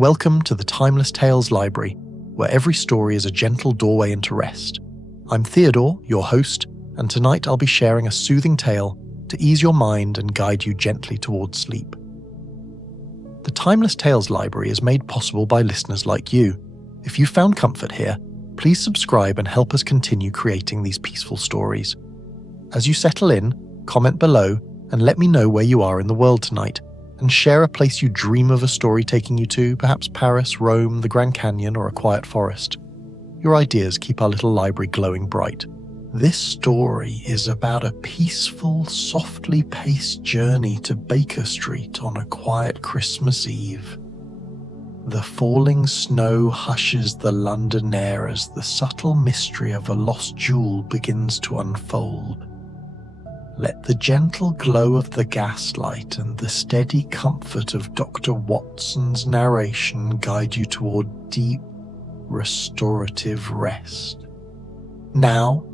Welcome to the Timeless Tales Library, where every story is a gentle doorway into rest. I'm Theodore, your host, and tonight I'll be sharing a soothing tale to ease your mind and guide you gently towards sleep. The Timeless Tales Library is made possible by listeners like you. If you found comfort here, please subscribe and help us continue creating these peaceful stories. As you settle in, comment below and let me know where you are in the world tonight, and share a place you dream of a story taking you to, perhaps Paris, Rome, the Grand Canyon, or a quiet forest. Your ideas keep our little library glowing bright. This story is about a peaceful, softly paced journey to Baker Street on a quiet Christmas Eve. The falling snow hushes the London air as the subtle mystery of a lost jewel begins to unfold. Let the gentle glow of the gaslight and the steady comfort of Dr. Watson's narration guide you toward deep, restorative rest. Now,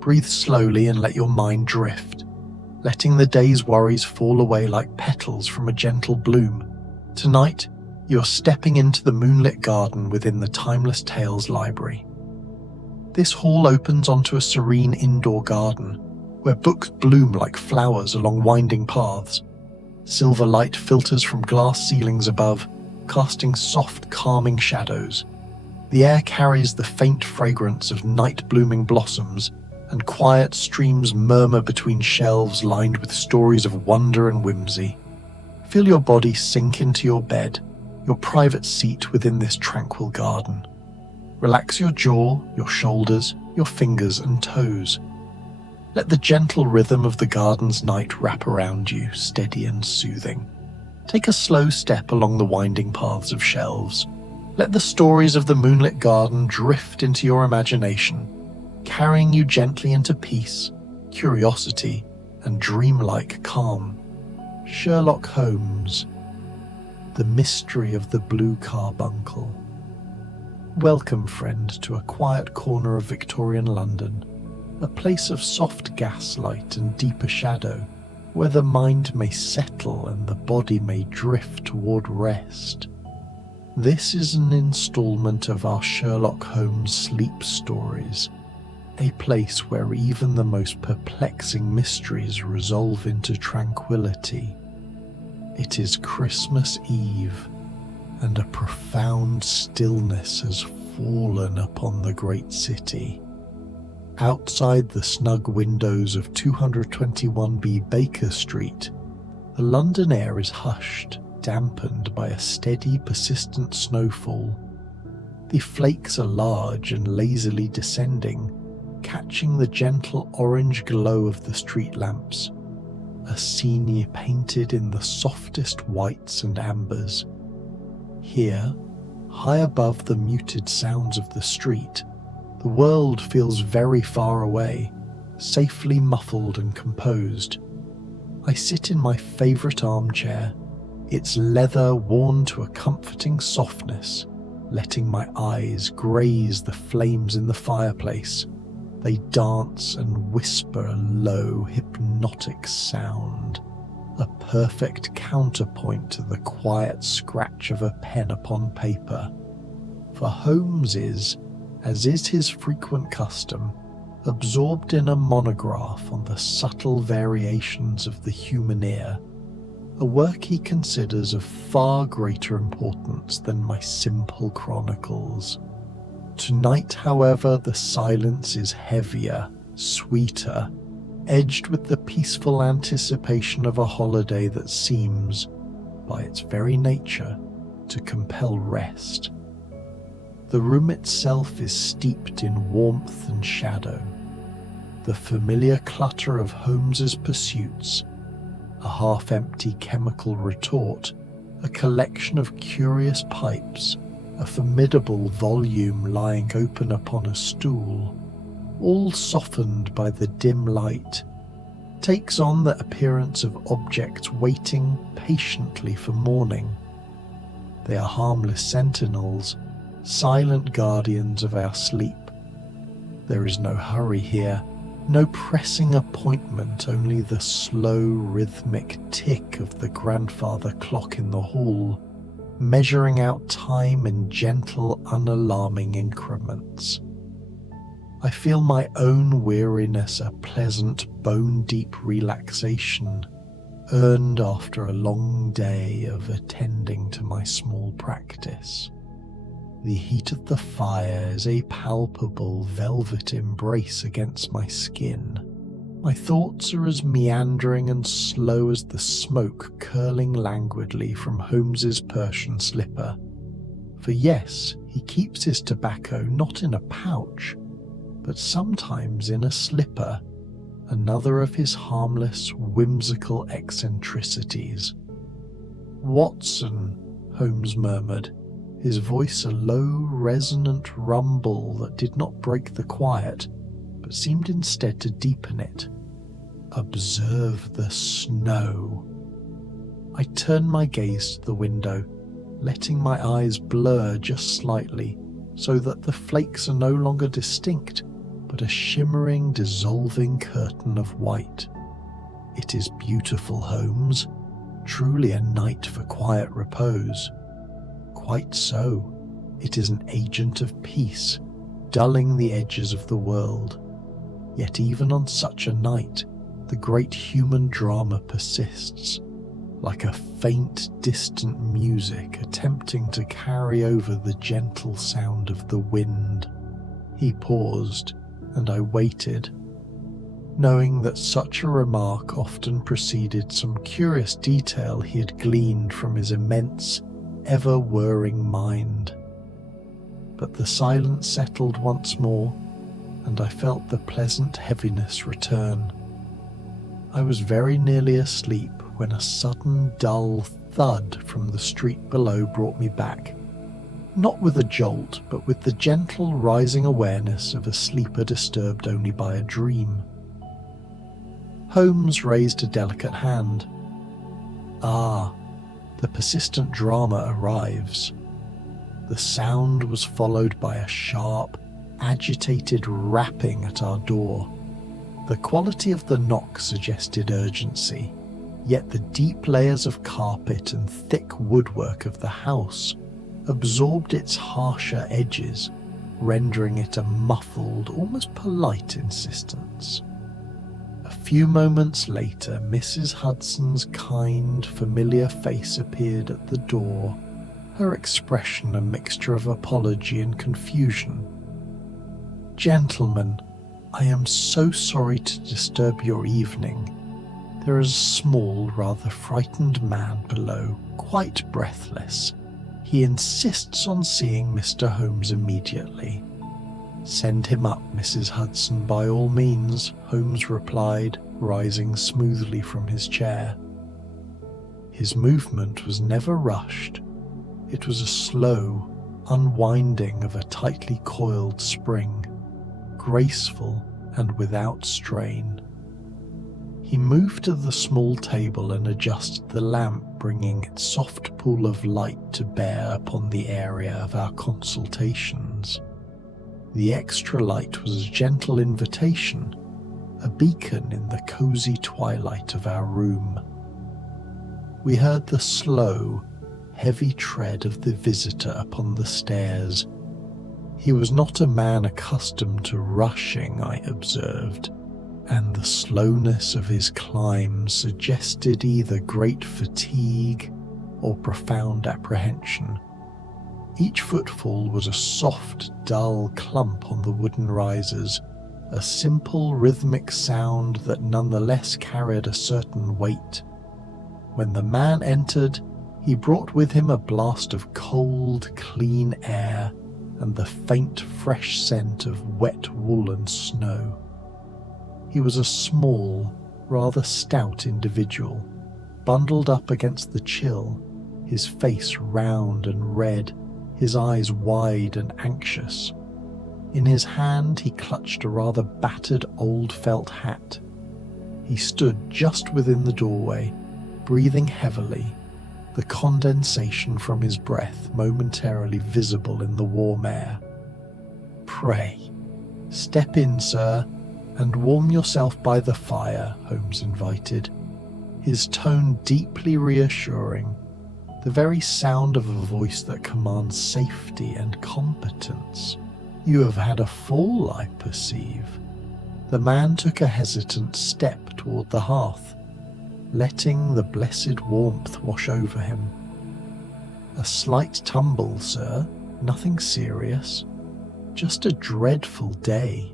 breathe slowly and let your mind drift, letting the day's worries fall away like petals from a gentle bloom. Tonight, you're stepping into the moonlit garden within the Timeless Tales Library. This hall opens onto a serene indoor garden, where books bloom like flowers along winding paths. Silver light filters from glass ceilings above, casting soft, calming shadows. The air carries the faint fragrance of night-blooming blossoms, and quiet streams murmur between shelves lined with stories of wonder and whimsy. Feel your body sink into your bed, your private seat within this tranquil garden. Relax your jaw, your shoulders, your fingers and toes. Let the gentle rhythm of the garden's night wrap around you, steady and soothing. Take a slow step along the winding paths of shelves. Let the stories of the moonlit garden drift into your imagination, carrying you gently into peace, curiosity, and dreamlike calm. Sherlock Holmes, The Mystery of the Blue Carbuncle. Welcome, friend, to a quiet corner of Victorian London. A place of soft gaslight and deeper shadow, where the mind may settle and the body may drift toward rest. This is an installment of our Sherlock Holmes Sleep Stories, a place where even the most perplexing mysteries resolve into tranquility. It is Christmas Eve, and a profound stillness has fallen upon the great city. Outside the snug windows of 221B Baker Street, the London air is hushed, dampened by a steady, persistent snowfall. The flakes are large and lazily descending, catching the gentle orange glow of the street lamps, a scene painted in the softest whites and ambers. Here, high above the muted sounds of the street, the world feels very far away, safely muffled and composed. I sit in my favourite armchair, its leather worn to a comforting softness, letting my eyes graze the flames in the fireplace. They dance and whisper a low, hypnotic sound, a perfect counterpoint to the quiet scratch of a pen upon paper. For Holmes is, as is his frequent custom, absorbed in a monograph on the subtle variations of the human ear, a work he considers of far greater importance than my simple chronicles. Tonight, however, the silence is heavier, sweeter, edged with the peaceful anticipation of a holiday that seems, by its very nature, to compel rest. The room itself is steeped in warmth and shadow. The familiar clutter of Holmes's pursuits, a half-empty chemical retort, a collection of curious pipes, a formidable volume lying open upon a stool, all softened by the dim light, takes on the appearance of objects waiting patiently for morning. They are harmless sentinels, silent guardians of our sleep. There is no hurry here, no pressing appointment, only the slow, rhythmic tick of the grandfather clock in the hall, measuring out time in gentle, unalarming increments. I feel my own weariness a pleasant, bone-deep relaxation, earned after a long day of attending to my small practice. The heat of the fire is a palpable velvet embrace against my skin. My thoughts are as meandering and slow as the smoke curling languidly from Holmes's Persian slipper. For yes, he keeps his tobacco not in a pouch, but sometimes in a slipper, another of his harmless, whimsical eccentricities. "Watson," Holmes murmured, his voice a low, resonant rumble that did not break the quiet, but seemed instead to deepen it. "Observe the snow." I turned my gaze to the window, letting my eyes blur just slightly, so that the flakes are no longer distinct, but a shimmering, dissolving curtain of white. "It is beautiful, Holmes. Truly a night for quiet repose." "Quite so. It is an agent of peace, dulling the edges of the world. Yet even on such a night, the great human drama persists, like a faint, distant music attempting to carry over the gentle sound of the wind." He paused, and I waited, knowing that such a remark often preceded some curious detail he had gleaned from his immense, ever-whirring mind. But the silence settled once more, and I felt the pleasant heaviness return. I was very nearly asleep when a sudden dull thud from the street below brought me back, not with a jolt, but with the gentle rising awareness of a sleeper disturbed only by a dream. Holmes raised a delicate hand. "Ah, the persistent drama arrives." The sound was followed by a sharp, agitated rapping at our door. The quality of the knock suggested urgency, yet the deep layers of carpet and thick woodwork of the house absorbed its harsher edges, rendering it a muffled, almost polite insistence. A few moments later, Mrs. Hudson's kind, familiar face appeared at the door, her expression a mixture of apology and confusion. "Gentlemen, I am so sorry to disturb your evening. There is a small, rather frightened man below, quite breathless. He insists on seeing Mr. Holmes immediately." "Send him up, Mrs. Hudson, by all means," Holmes replied, rising smoothly from his chair. His movement was never rushed. It was a slow unwinding of a tightly coiled spring, graceful and without strain. He moved to the small table and adjusted the lamp, bringing its soft pool of light to bear upon the area of our consultations. The extra light was a gentle invitation, a beacon in the cozy twilight of our room. We heard the slow, heavy tread of the visitor upon the stairs. He was not a man accustomed to rushing, I observed, and the slowness of his climb suggested either great fatigue or profound apprehension. Each footfall was a soft, dull clump on the wooden risers, a simple rhythmic sound that nonetheless carried a certain weight. When the man entered, he brought with him a blast of cold, clean air and the faint, fresh scent of wet wool and snow. He was a small, rather stout individual, bundled up against the chill, his face round and red, his eyes wide and anxious. In his hand he clutched a rather battered old felt hat. He stood just within the doorway, breathing heavily, the condensation from his breath momentarily visible in the warm air. "Pray, step in, sir, and warm yourself by the fire," Holmes invited, his tone deeply reassuring. the very sound of a voice that commands safety and competence. You have had a fall, I perceive. The man took a hesitant step toward the hearth, letting the blessed warmth wash over him. A slight tumble, sir, nothing serious. Just a dreadful day,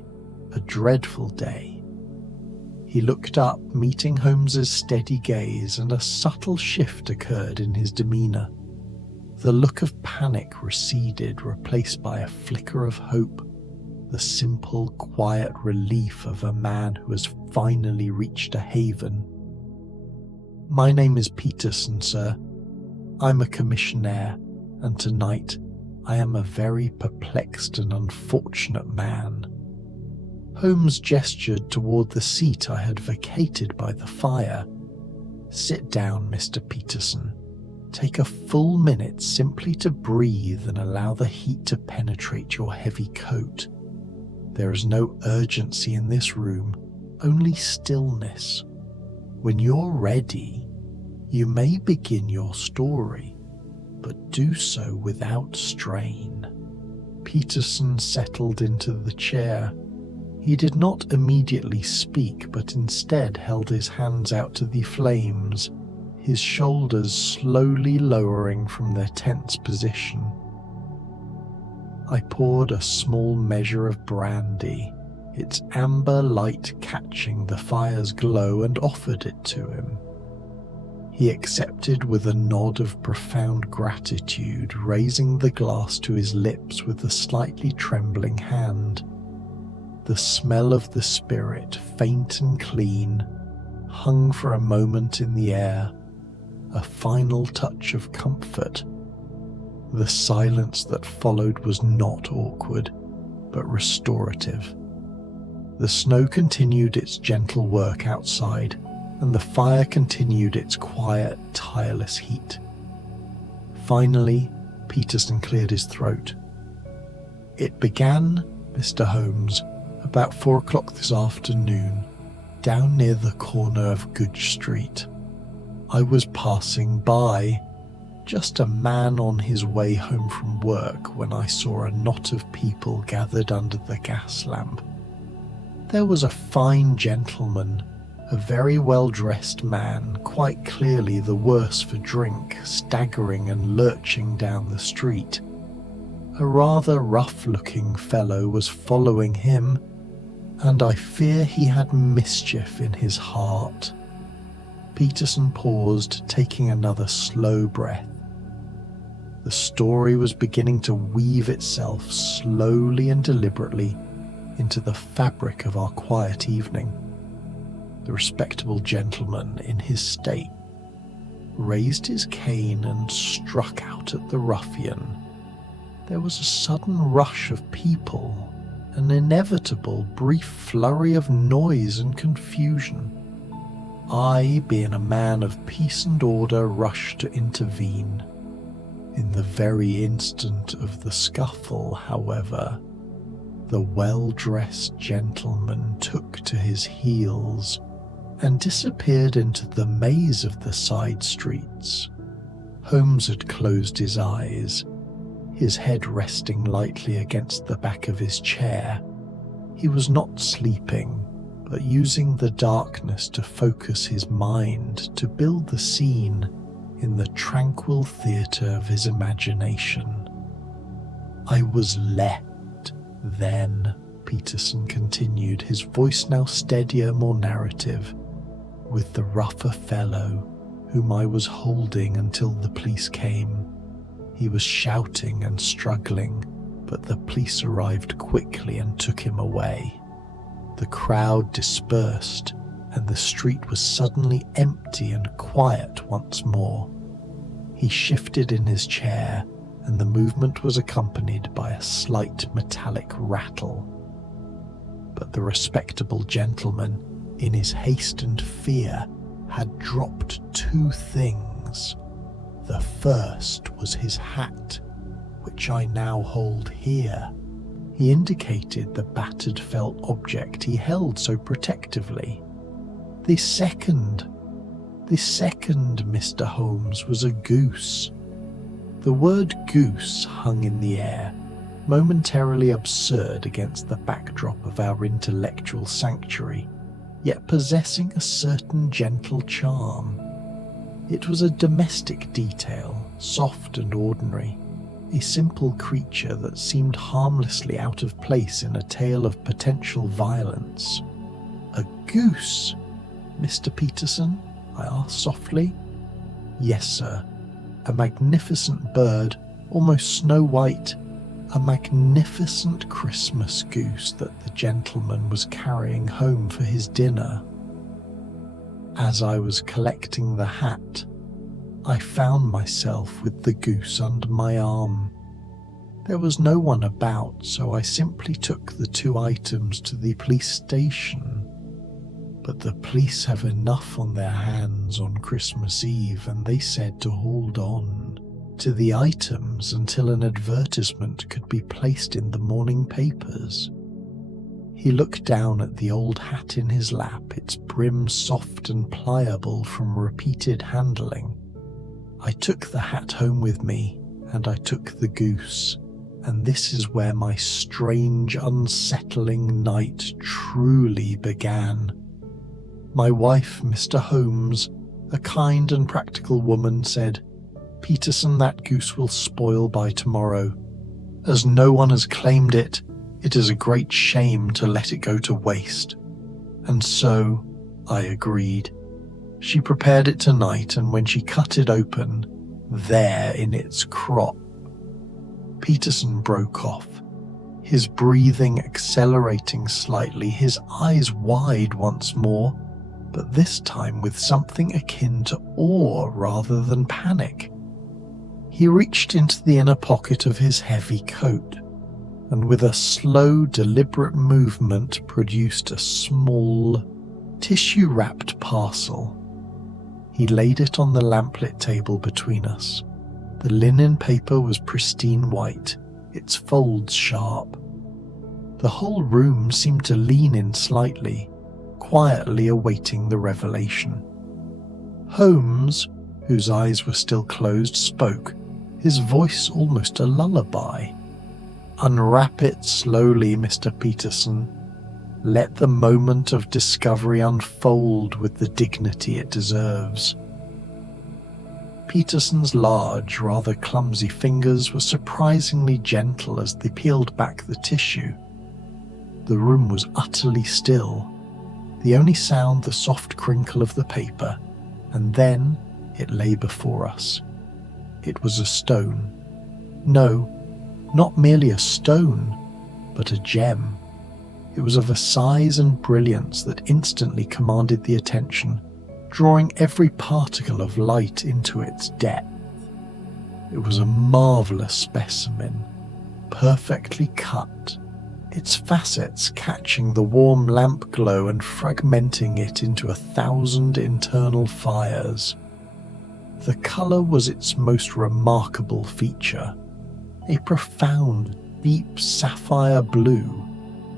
a dreadful day. He looked up, meeting Holmes's steady gaze, and a subtle shift occurred in his demeanour. The look of panic receded, replaced by a flicker of hope, the simple, quiet relief of a man who has finally reached a haven. My name is Peterson, sir. I'm a commissionaire, and tonight I am a very perplexed and unfortunate man. Holmes gestured toward the seat I had vacated by the fire. Sit down, Mr. Peterson. Take a full minute simply to breathe and allow the heat to penetrate your heavy coat. There is no urgency in this room, only stillness. When you're ready, you may begin your story, but do so without strain. Peterson settled into the chair. He did not immediately speak, but instead held his hands out to the flames, his shoulders slowly lowering from their tense position. I poured a small measure of brandy, its amber light catching the fire's glow, and offered it to him. He accepted with a nod of profound gratitude, raising the glass to his lips with a slightly trembling hand. The smell of the spirit, faint and clean, hung for a moment in the air, a final touch of comfort. The silence that followed was not awkward, but restorative. The snow continued its gentle work outside, and the fire continued its quiet, tireless heat. Finally, Peterson cleared his throat. It began, Mr. Holmes, about 4 o'clock this afternoon, down near the corner of Goodge Street. I was passing by, just a man on his way home from work, when I saw a knot of people gathered under the gas lamp. There was a fine gentleman, a very well-dressed man, quite clearly the worse for drink, staggering and lurching down the street. A rather rough-looking fellow was following him, and I fear he had mischief in his heart. Peterson paused, taking another slow breath. The story was beginning to weave itself slowly and deliberately into the fabric of our quiet evening. The respectable gentleman, in his state, raised his cane and struck out at the ruffian. There was a sudden rush of people, an inevitable brief flurry of noise and confusion. I, being a man of peace and order, rushed to intervene. In the very instant of the scuffle, however, the well-dressed gentleman took to his heels and disappeared into the maze of the side streets. Holmes had closed his eyes, his head resting lightly against the back of his chair. He was not sleeping, but using the darkness to focus his mind, to build the scene in the tranquil theatre of his imagination. I was left then, Peterson continued, his voice now steadier, more narrative, with the rougher fellow whom I was holding until the police came. He was shouting and struggling, but the police arrived quickly and took him away. The crowd dispersed, and the street was suddenly empty and quiet once more. He shifted in his chair, and the movement was accompanied by a slight metallic rattle. But the respectable gentleman, in his haste and fear, had dropped 2 things. The first was his hat, which I now hold here. He indicated the battered felt object he held so protectively. The second, Mr. Holmes, was a goose, The word goose hung in the air, momentarily absurd against the backdrop of our intellectual sanctuary, yet possessing a certain gentle charm. It was a domestic detail, soft and ordinary, a simple creature that seemed harmlessly out of place in a tale of potential violence. "A goose, Mr. Peterson?" I asked softly. "Yes, sir. A magnificent bird, almost snow-white, a magnificent Christmas goose that the gentleman was carrying home for his dinner." As I was collecting the hat, I found myself with the goose under my arm. There was no one about, so I simply took the 2 items to the police station. But the police have enough on their hands on Christmas Eve, and they said to hold on to the items until an advertisement could be placed in the morning papers. He looked down at the old hat in his lap, its brim soft and pliable from repeated handling. I took the hat home with me, and I took the goose, and this is where my strange, unsettling night truly began. My wife, Mr. Holmes, a kind and practical woman, said, "Peterson, that goose will spoil by tomorrow. As no one has claimed it, it is a great shame to let it go to waste." And so I agreed. She prepared it tonight, and when she cut it open, there in its crop... Peterson broke off, his breathing accelerating slightly, his eyes wide once more, but this time with something akin to awe rather than panic. He reached into the inner pocket of his heavy coat, and with a slow, deliberate movement produced a small, tissue-wrapped parcel. He laid it on the lamplit table between us. The linen paper was pristine white, its folds sharp. The whole room seemed to lean in slightly, quietly awaiting the revelation. Holmes, whose eyes were still closed, spoke, his voice almost a lullaby. "Unwrap it slowly, Mr. Peterson. Let the moment of discovery unfold with the dignity it deserves." Peterson's large, rather clumsy fingers were surprisingly gentle as they peeled back the tissue. The room was utterly still, the only sound the soft crinkle of the paper, and then it lay before us. It was a stone. No, not merely a stone, but a gem. It was of a size and brilliance that instantly commanded the attention, drawing every particle of light into its depth. It was a marvelous specimen, perfectly cut, its facets catching the warm lamp glow and fragmenting it into 1,000 internal fires. The colour was its most remarkable feature, a profound, deep sapphire blue,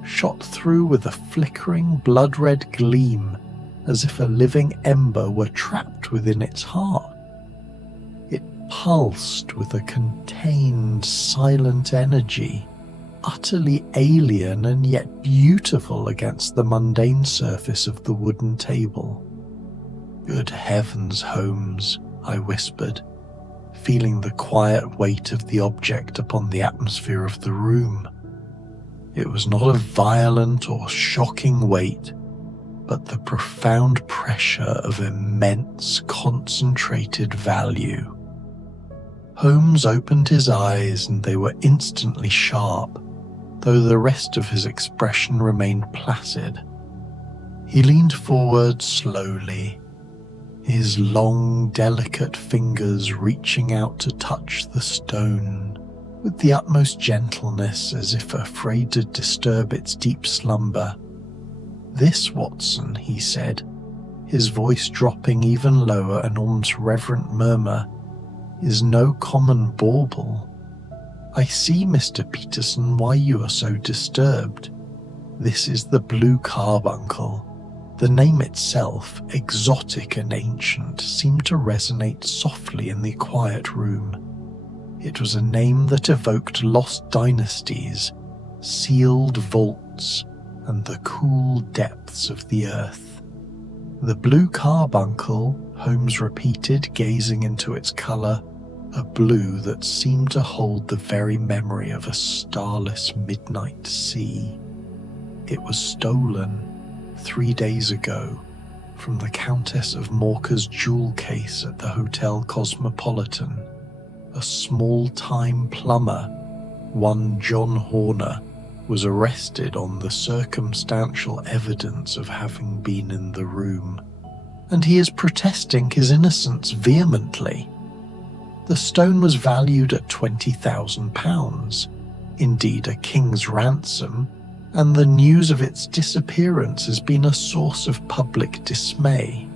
shot through with a flickering blood-red gleam, as if a living ember were trapped within its heart. It pulsed with a contained, silent energy, utterly alien and yet beautiful against the mundane surface of the wooden table. "Good heavens, Holmes," I whispered, feeling the quiet weight of the object upon the atmosphere of the room. It was not a violent or shocking weight, but the profound pressure of immense, concentrated value. Holmes opened his eyes, and they were instantly sharp, though the rest of his expression remained placid. He leaned forward slowly, his long, delicate fingers reaching out to touch the stone, with the utmost gentleness, as if afraid to disturb its deep slumber. "This, Watson," he said, his voice dropping even lower, an almost reverent murmur, "is no common bauble. I see, Mr. Peterson, why you are so disturbed. This is the Blue Carbuncle." The name itself, exotic and ancient, seemed to resonate softly in the quiet room. It was a name that evoked lost dynasties, sealed vaults, and the cool depths of the earth. The Blue Carbuncle, Holmes repeated, gazing into its colour, a blue that seemed to hold the very memory of a starless midnight sea. It was stolen 3 days ago from the Countess of Morca's jewel case at the Hotel Cosmopolitan. A small-time plumber, one John Horner, was arrested on the circumstantial evidence of having been in the room, and he is protesting his innocence vehemently. The stone was valued at £20,000, indeed a king's ransom, and the news of its disappearance has been a source of public dismay.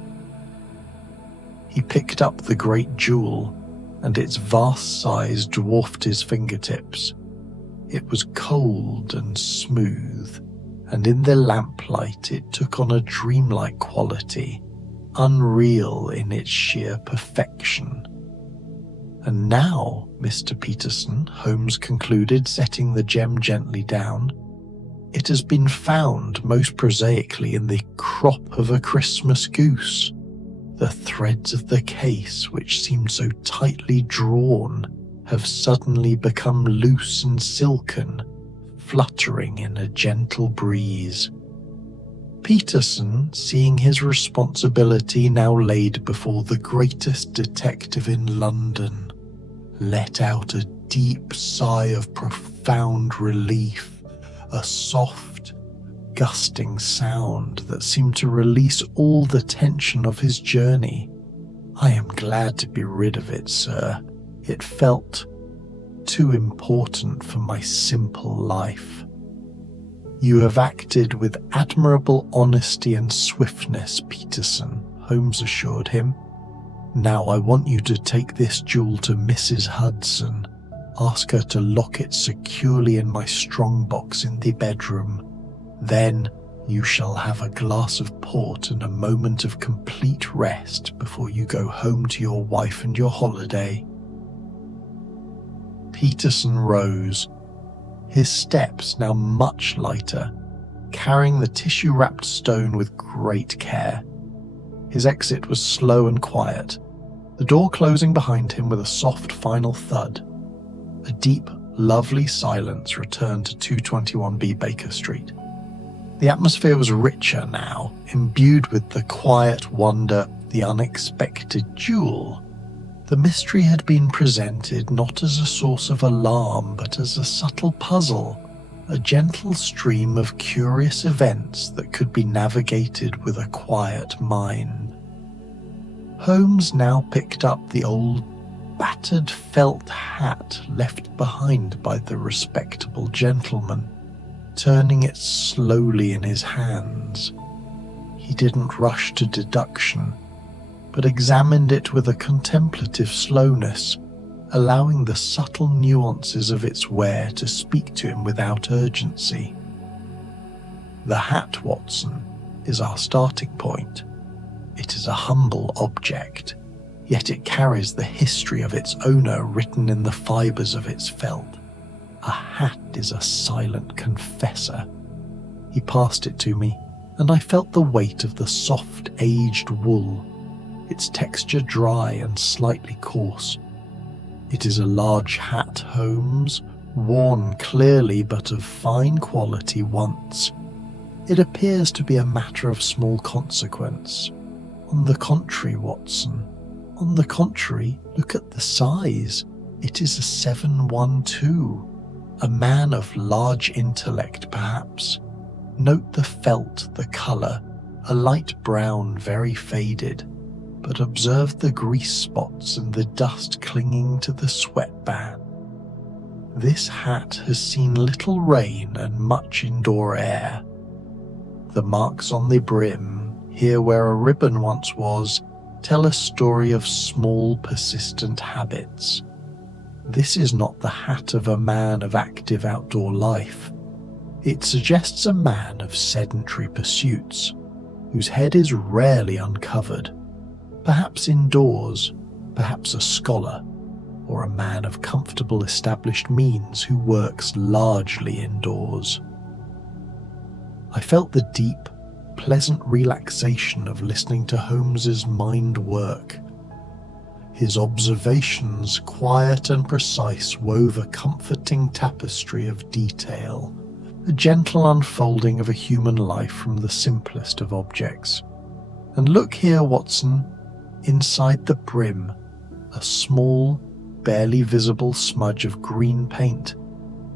He picked up the great jewel, and its vast size dwarfed his fingertips. It was cold and smooth, and in the lamplight it took on a dreamlike quality, unreal in its sheer perfection. And now, Mr. Peterson, Holmes concluded, setting the gem gently down, it has been found most prosaically in the crop of a Christmas goose. The threads of the case, which seemed so tightly drawn, have suddenly become loose and silken, fluttering in a gentle breeze. Peterson, seeing his responsibility now laid before the greatest detective in London, let out a deep sigh of profound relief, a soft, gusting sound that seemed to release all the tension of his journey. "I am glad to be rid of it, sir. It felt too important for my simple life." "You have acted with admirable honesty and swiftness, Peterson," Holmes assured him. "Now I want you to take this jewel to Mrs. Hudson. Ask her to lock it securely in my strongbox in the bedroom. Then you shall have a glass of port and a moment of complete rest before you go home to your wife and your holiday." Peterson rose, his steps now much lighter, carrying the tissue-wrapped stone with great care. His exit was slow and quiet, the door closing behind him with a soft final thud. A deep, lovely silence returned to 221B Baker Street. The atmosphere was richer now, imbued with the quiet wonder of the unexpected jewel. The mystery had been presented not as a source of alarm, but as a subtle puzzle, a gentle stream of curious events that could be navigated with a quiet mind. Holmes now picked up the old, battered felt hat left behind by the respectable gentleman, turning it slowly in his hands. He didn't rush to deduction, but examined it with a contemplative slowness, allowing the subtle nuances of its wear to speak to him without urgency. "The hat, Watson, is our starting point. It is a humble object, yet it carries the history of its owner written in the fibres of its felt. A hat is a silent confessor." He passed it to me, and I felt the weight of the soft, aged wool, its texture dry and slightly coarse. "It is a large hat, Holmes, worn clearly but of fine quality once. It appears to be a matter of small consequence. On the contrary, Watson, on the contrary, look at the size. It is a 712. A man of large intellect, perhaps. Note the felt, the colour, a light brown, very faded, but observe the grease spots and the dust clinging to the sweatband. This hat has seen little rain and much indoor air. The marks on the brim, here where a ribbon once was, tell a story of small, persistent habits. This is not the hat of a man of active outdoor life. It suggests a man of sedentary pursuits, whose head is rarely uncovered, perhaps indoors, perhaps a scholar, or a man of comfortable established means who works largely indoors. I felt the deep, pleasant relaxation of listening to Holmes's mind work. His observations, quiet and precise, wove a comforting tapestry of detail, a gentle unfolding of a human life from the simplest of objects. And look here, Watson, inside the brim, a small, barely visible smudge of green paint,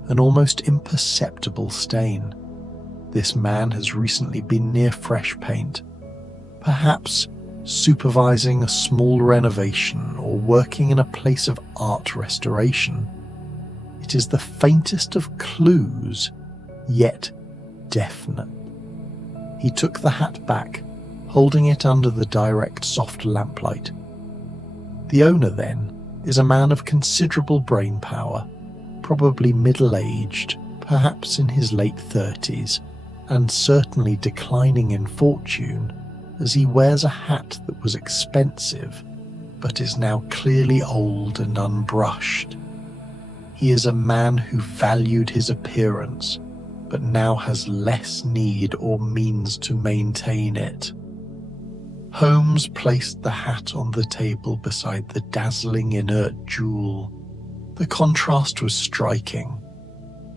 an almost imperceptible stain. This man has recently been near fresh paint, perhaps supervising a small renovation or working in a place of art restoration. It is the faintest of clues, yet definite. He took the hat back, holding it under the direct soft lamplight. The owner, then, is a man of considerable brain power, probably middle-aged, perhaps in his late 30s, and certainly declining in fortune, as he wears a hat that was expensive, but is now clearly old and unbrushed. He is a man who valued his appearance, but now has less need or means to maintain it. Holmes placed the hat on the table beside the dazzling inert jewel. The contrast was striking.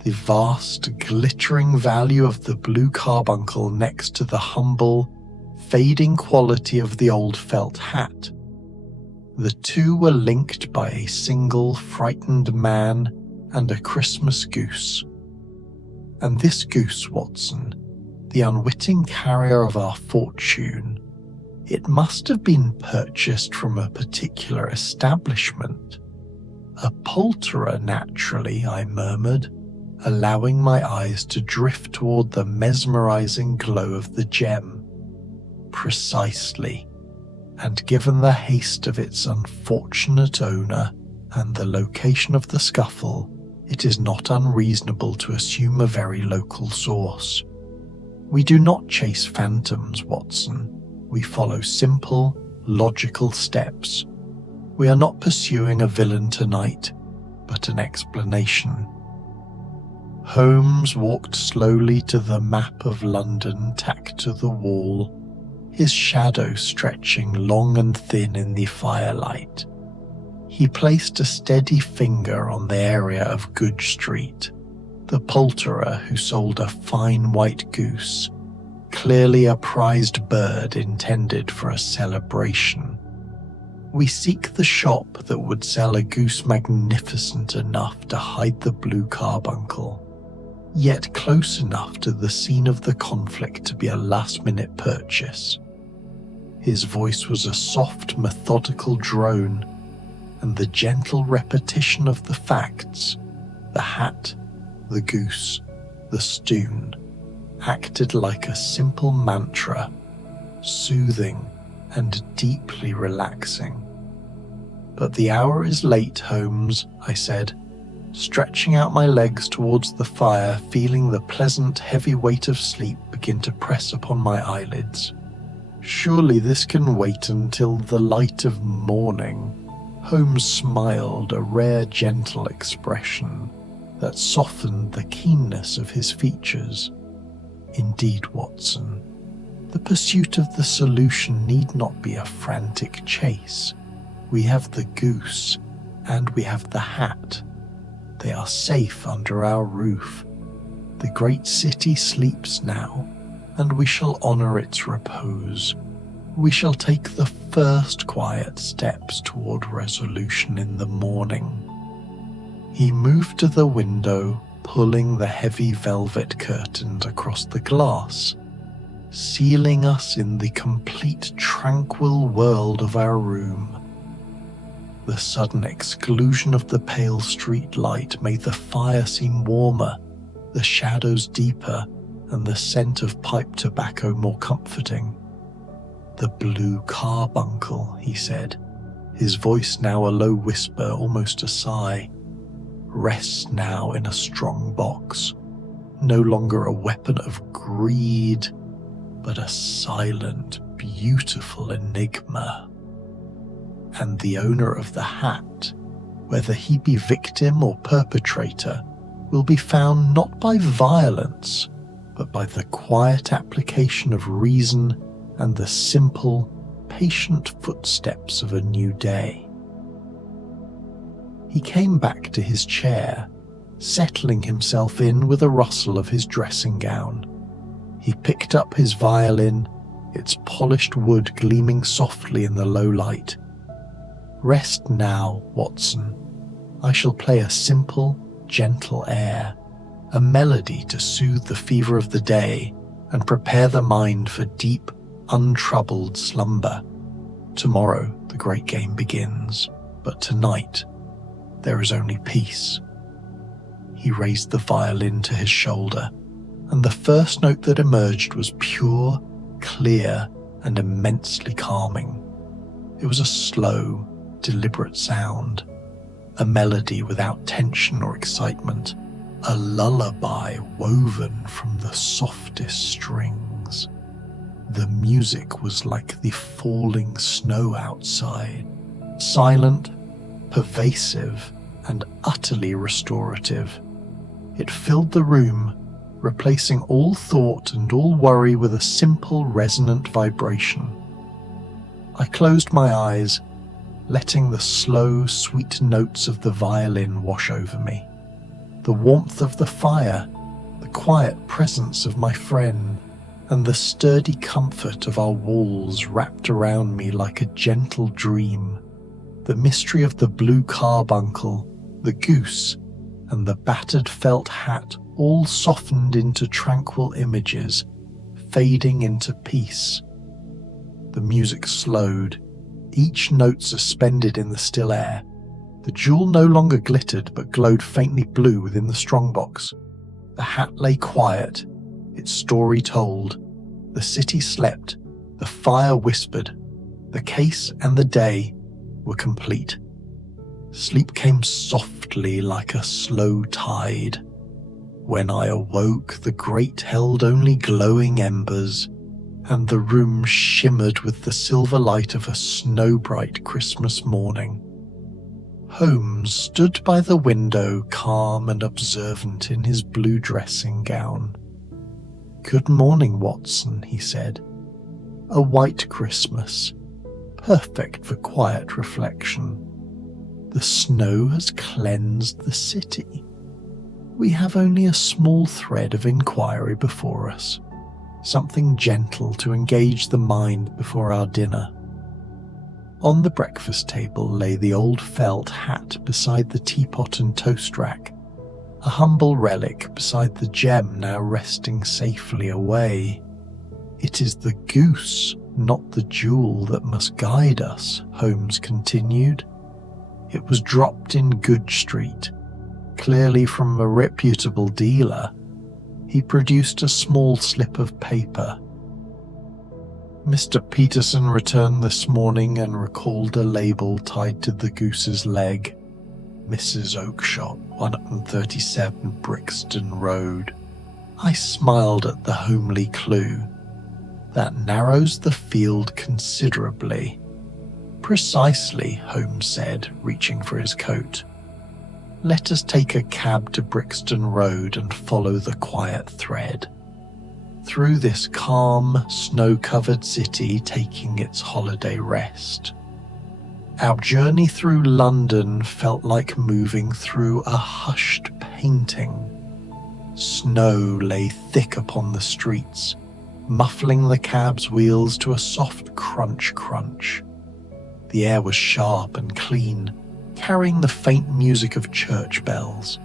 The vast, glittering value of the blue carbuncle next to the humble, fading quality of the old felt hat. The two were linked by a single frightened man and a Christmas goose. And this goose, Watson, the unwitting carrier of our fortune, it must have been purchased from a particular establishment. A poulterer, naturally, I murmured, allowing my eyes to drift toward the mesmerizing glow of the gem. Precisely, and given the haste of its unfortunate owner and the location of the scuffle, it is not unreasonable to assume a very local source. We do not chase phantoms, Watson. We follow simple, logical steps. We are not pursuing a villain tonight, but an explanation. Holmes walked slowly to the map of London tacked to the wall, his shadow stretching long and thin in the firelight. He placed a steady finger on the area of Goodge Street, the poulterer who sold a fine white goose, clearly a prized bird intended for a celebration. We seek the shop that would sell a goose magnificent enough to hide the blue carbuncle, yet close enough to the scene of the conflict to be a last-minute purchase. His voice was a soft, methodical drone, and the gentle repetition of the facts, the hat, the goose, the stoon, acted like a simple mantra, soothing and deeply relaxing. "But the hour is late, Holmes," I said, stretching out my legs towards the fire, feeling the pleasant, heavy weight of sleep begin to press upon my eyelids. "Surely this can wait until the light of morning." Holmes smiled, a rare, gentle expression that softened the keenness of his features. "Indeed, Watson, the pursuit of the solution need not be a frantic chase. We have the goose, and we have the hat. They are safe under our roof. The great city sleeps now, and we shall honor its repose. We shall take the first quiet steps toward resolution in the morning." He moved to the window, pulling the heavy velvet curtains across the glass, sealing us in the complete tranquil world of our room. The sudden exclusion of the pale street light made the fire seem warmer, the shadows deeper, and the scent of pipe tobacco more comforting. "The blue carbuncle," he said, his voice now a low whisper, almost a sigh, "rests now in a strong box, no longer a weapon of greed, but a silent, beautiful enigma. And the owner of the hat, whether he be victim or perpetrator, will be found not by violence, but by the quiet application of reason and the simple, patient footsteps of a new day. He came back to his chair, settling himself in with a rustle of his dressing gown. He picked up his violin, its polished wood gleaming softly in the low light. "Rest now, Watson. I shall play a simple, gentle air, a melody to soothe the fever of the day and prepare the mind for deep, untroubled slumber. Tomorrow the great game begins, but tonight there is only peace." He raised the violin to his shoulder, and the first note that emerged was pure, clear, and immensely calming. It was a slow, deliberate sound, a melody without tension or excitement, a lullaby woven from the softest strings. The music was like the falling snow outside, silent, pervasive, and utterly restorative. It filled the room, replacing all thought and all worry with a simple, resonant vibration. I closed my eyes, letting the slow, sweet notes of the violin wash over me. The warmth of the fire, the quiet presence of my friend, and the sturdy comfort of our walls wrapped around me like a gentle dream. The mystery of the blue carbuncle, the goose, and the battered felt hat all softened into tranquil images, fading into peace. The music slowed, each note suspended in the still air. The jewel no longer glittered but glowed faintly blue within the strongbox. The hat lay quiet, its story told. The city slept, the fire whispered, the case and the day were complete. Sleep came softly like a slow tide. When I awoke, the grate held only glowing embers, and the room shimmered with the silver light of a snow-bright Christmas morning. Holmes stood by the window, calm and observant in his blue dressing gown. "Good morning, Watson," he said. "A white Christmas, perfect for quiet reflection. The snow has cleansed the city. We have only a small thread of inquiry before us, something gentle to engage the mind before our dinner." On the breakfast table lay the old felt hat beside the teapot and toast rack, a humble relic beside the gem now resting safely away. "It is the goose, not the jewel, that must guide us," Holmes continued. "It was dropped in Good Street, clearly from a reputable dealer." He produced a small slip of paper. "Mr. Peterson returned this morning and recalled a label tied to the goose's leg. Mrs. Oakshott, 137 Brixton Road." I smiled at the homely clue. "That narrows the field considerably." "Precisely," Holmes said, reaching for his coat. "Let us take a cab to Brixton Road and follow the quiet thread. Through this calm, snow-covered city taking its holiday rest." Our journey through London felt like moving through a hushed painting. Snow lay thick upon the streets, muffling the cab's wheels to a soft crunch-crunch. The air was sharp and clean, carrying the faint music of church bells.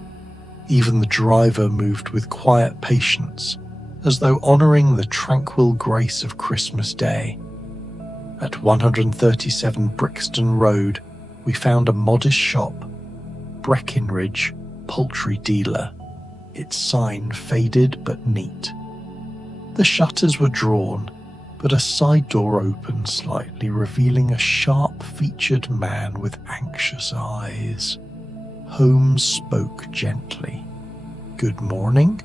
Even the driver moved with quiet patience, as though honouring the tranquil grace of Christmas Day. At 137 Brixton Road, we found a modest shop, Breckinridge Poultry Dealer, its sign faded but neat. The shutters were drawn, but a side door opened slightly, revealing a sharp-featured man with anxious eyes. Holmes spoke gently. "Good morning.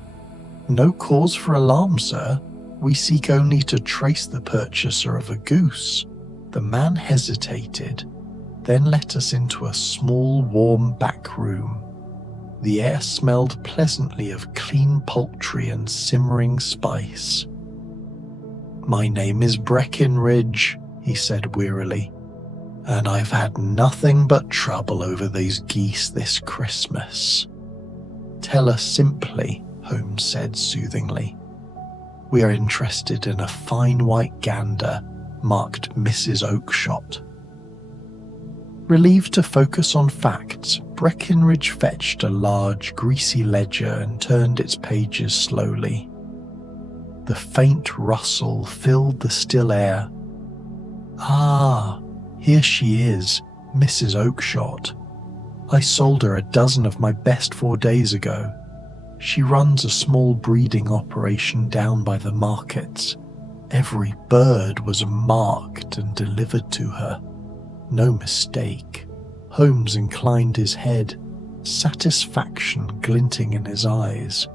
No cause for alarm, sir. We seek only to trace the purchaser of a goose." The man hesitated, then let us into a small, warm back room. The air smelled pleasantly of clean poultry and simmering spice. "My name is Breckenridge," he said wearily, "and I've had nothing but trouble over these geese this Christmas." "Tell us simply," Holmes said soothingly. "We are interested in a fine white gander marked Mrs. Oakshott." Relieved to focus on facts, Breckenridge fetched a large, greasy ledger and turned its pages slowly. The faint rustle filled the still air. "Ah, here she is, Mrs. Oakshott. I sold her a dozen of my best 4 days ago. She runs a small breeding operation down by the markets. Every bird was marked and delivered to her. No mistake." Holmes inclined his head, satisfaction glinting in his eyes.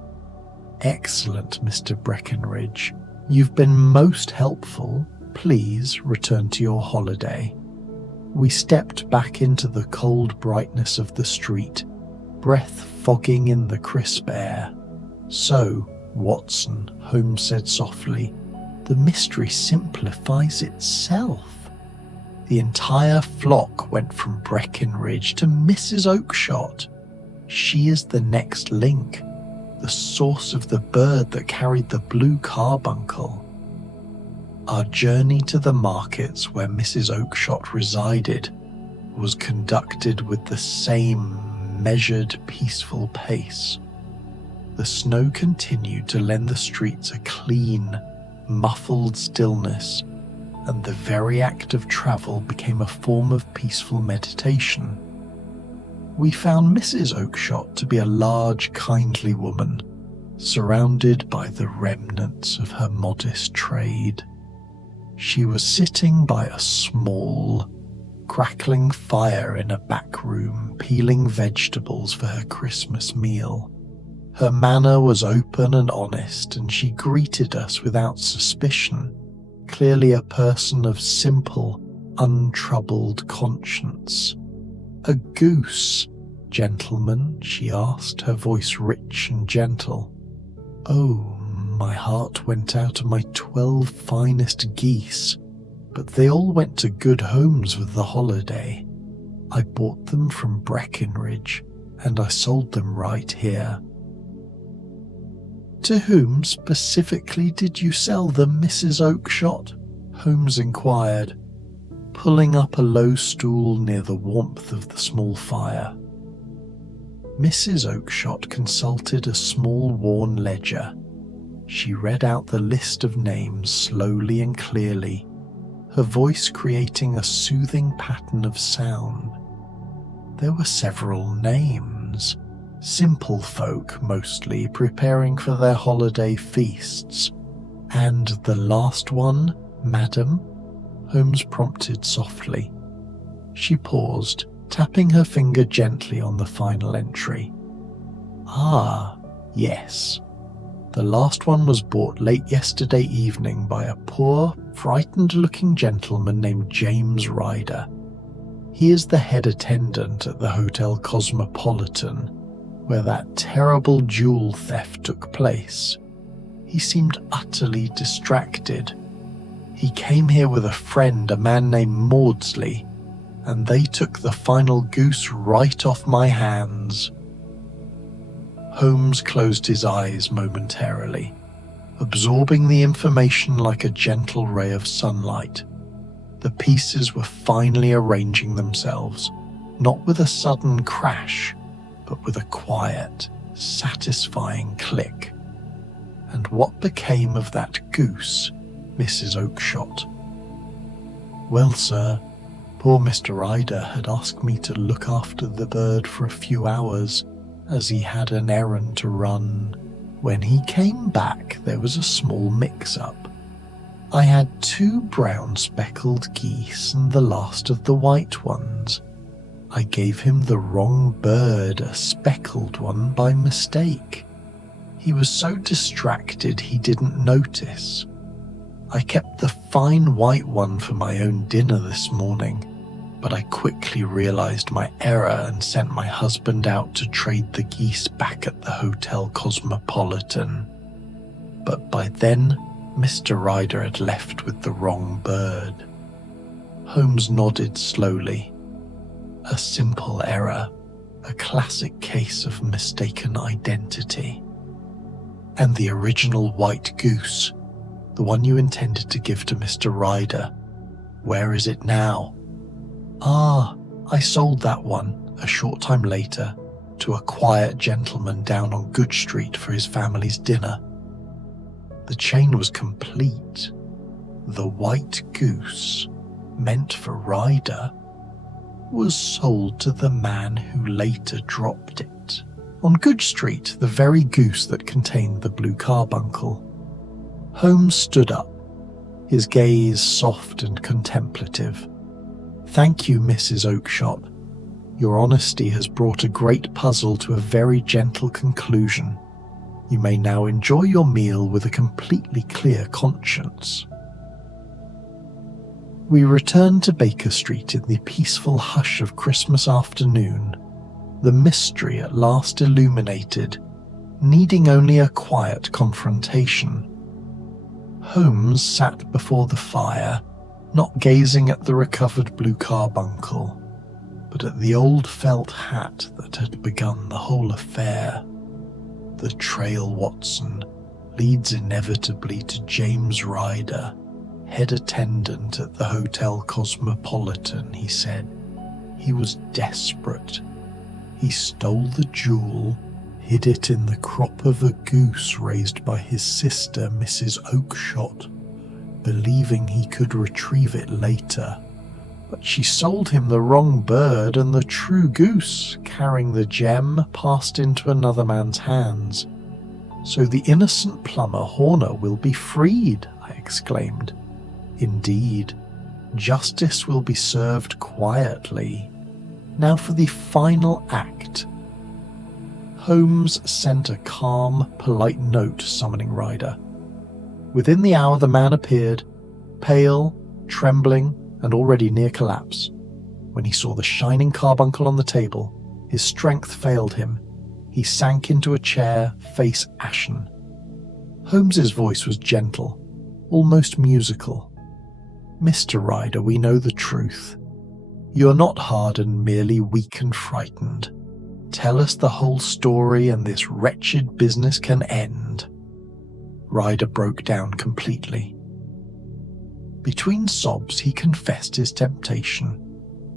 "Excellent, Mr. Breckenridge. You've been most helpful. Please return to your holiday." We stepped back into the cold brightness of the street, breath fogging in the crisp air. "So, Watson," Holmes said softly, "the mystery simplifies itself. The entire flock went from Breckenridge to Mrs. Oakshott. She is the next link, the source of the bird that carried the Blue Carbuncle. Our journey to the markets where Mrs. Oakshott resided was conducted with the same measured, peaceful pace. The snow continued to lend the streets a clean, muffled stillness, and the very act of travel became a form of peaceful meditation. We found Mrs. Oakshott to be a large, kindly woman, surrounded by the remnants of her modest trade. She was sitting by a small, crackling fire in a back room, peeling vegetables for her Christmas meal. Her manner was open and honest, and she greeted us without suspicion, clearly a person of simple, untroubled conscience. "A goose, gentlemen?" she asked, her voice rich and gentle. Oh, my heart went out to my 12 finest geese, but they all went to good homes with the holiday. I bought them from Breckenridge, and I sold them right here. "To whom specifically did you sell them, Mrs. Oakshott?" Holmes inquired, pulling up a low stool near the warmth of the small fire. Mrs. Oakshott consulted a small worn ledger. She read out the list of names slowly and clearly, her voice creating a soothing pattern of sound. There were several names, simple folk mostly preparing for their holiday feasts. "And the last one, madam?" Holmes prompted softly. She paused, tapping her finger gently on the final entry. "Ah, yes. The last one was bought late yesterday evening by a poor, frightened-looking gentleman named James Ryder. He is the head attendant at the Hotel Cosmopolitan, where that terrible jewel theft took place. He seemed utterly distracted. He came here with a friend, a man named Maudsley, and they took the final goose right off my hands." Holmes closed his eyes momentarily, absorbing the information like a gentle ray of sunlight. The pieces were finally arranging themselves, not with a sudden crash, but with a quiet, satisfying click. And what became of that goose, Mrs. Oakshott? "Well, sir, poor Mr. Ryder had asked me to look after the bird for a few hours, as he had an errand to run. When he came back, there was a small mix-up. I had 2 brown speckled geese and the last of the white ones. I gave him the wrong bird, a speckled one, by mistake. He was so distracted he didn't notice. I kept the fine white one for my own dinner this morning, but I quickly realized my error and sent my husband out to trade the geese back at the Hotel Cosmopolitan. But by then, Mr. Ryder had left with the wrong bird. Holmes nodded slowly. A simple error, a classic case of mistaken identity. And the original white goose, the one you intended to give to Mr. Ryder, where is it now? Ah, I sold that one, a short time later, to a quiet gentleman down on Good Street for his family's dinner. The chain was complete. The white goose, meant for Ryder, was sold to the man who later dropped it. On Good Street, the very goose that contained the Blue Carbuncle. Holmes stood up, his gaze soft and contemplative. Thank you, Mrs. Oakshott. Your honesty has brought a great puzzle to a very gentle conclusion. You may now enjoy your meal with a completely clear conscience. We returned to Baker Street in the peaceful hush of Christmas afternoon, the mystery at last illuminated, needing only a quiet confrontation. Holmes sat before the fire, not gazing at the recovered Blue Carbuncle, but at the old felt hat that had begun the whole affair. The trail, Watson, leads inevitably to James Ryder, head attendant at the Hotel Cosmopolitan, he said. He was desperate. He stole the jewel, hid it in the crop of a goose raised by his sister, Mrs. Oakshott, believing he could retrieve it later. But she sold him the wrong bird, and the true goose, carrying the gem, passed into another man's hands. So the innocent plumber Horner will be freed, I exclaimed. Indeed, justice will be served quietly. Now for the final act. Holmes sent a calm, polite note summoning Ryder. Within the hour the man appeared, pale, trembling, and already near collapse. When he saw the shining carbuncle on the table, his strength failed him. He sank into a chair, face ashen. Holmes's voice was gentle, almost musical. Mr. Ryder, we know the truth. You are not hardened, merely weak and frightened. Tell us the whole story and this wretched business can end. Ryder broke down completely. Between sobs he confessed his temptation,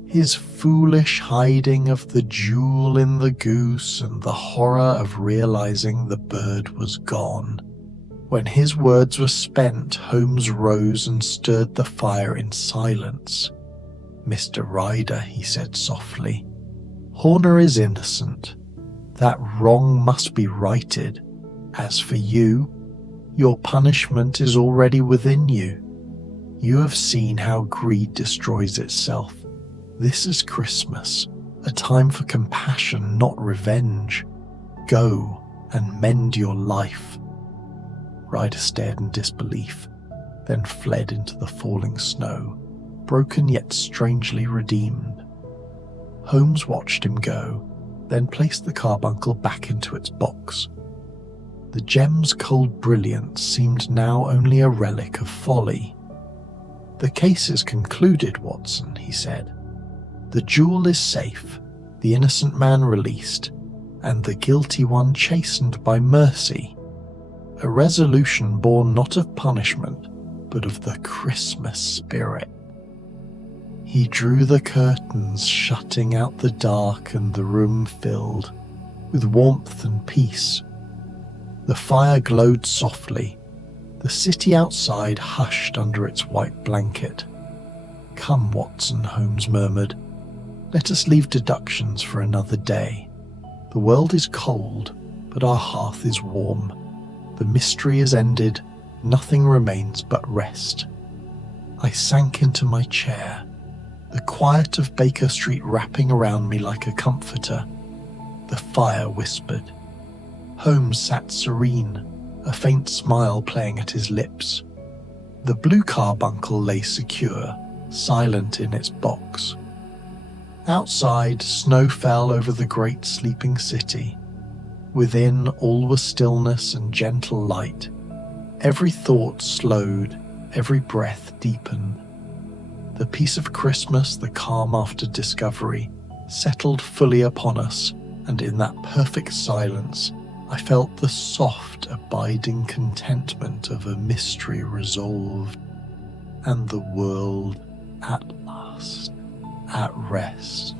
his foolish hiding of the jewel in the goose and the horror of realizing the bird was gone. When his words were spent, Holmes rose and stirred the fire in silence. Mr. Ryder, he said softly, Horner is innocent. That wrong must be righted. As for you, your punishment is already within you. You have seen how greed destroys itself. This is Christmas, a time for compassion, not revenge. Go and mend your life. Ryder stared in disbelief, then fled into the falling snow, broken yet strangely redeemed. Holmes watched him go, then placed the carbuncle back into its box. The gem's cold brilliance seemed now only a relic of folly. The case is concluded, Watson, he said. The jewel is safe, the innocent man released, and the guilty one chastened by mercy. A resolution born not of punishment, but of the Christmas spirit. He drew the curtains, shutting out the dark, and the room filled with warmth and peace. The fire glowed softly. The city outside hushed under its white blanket. Come, Watson, Holmes murmured. Let us leave deductions for another day. The world is cold, but our hearth is warm. The mystery is ended. Nothing remains but rest. I sank into my chair, the quiet of Baker Street wrapping around me like a comforter. The fire whispered. Holmes sat serene, a faint smile playing at his lips. The Blue Carbuncle lay secure, silent in its box. Outside, snow fell over the great sleeping city. Within, all was stillness and gentle light. Every thought slowed, every breath deepened. The peace of Christmas, the calm after discovery, settled fully upon us, and in that perfect silence, I felt the soft, abiding contentment of a mystery resolved, and the world at last at rest.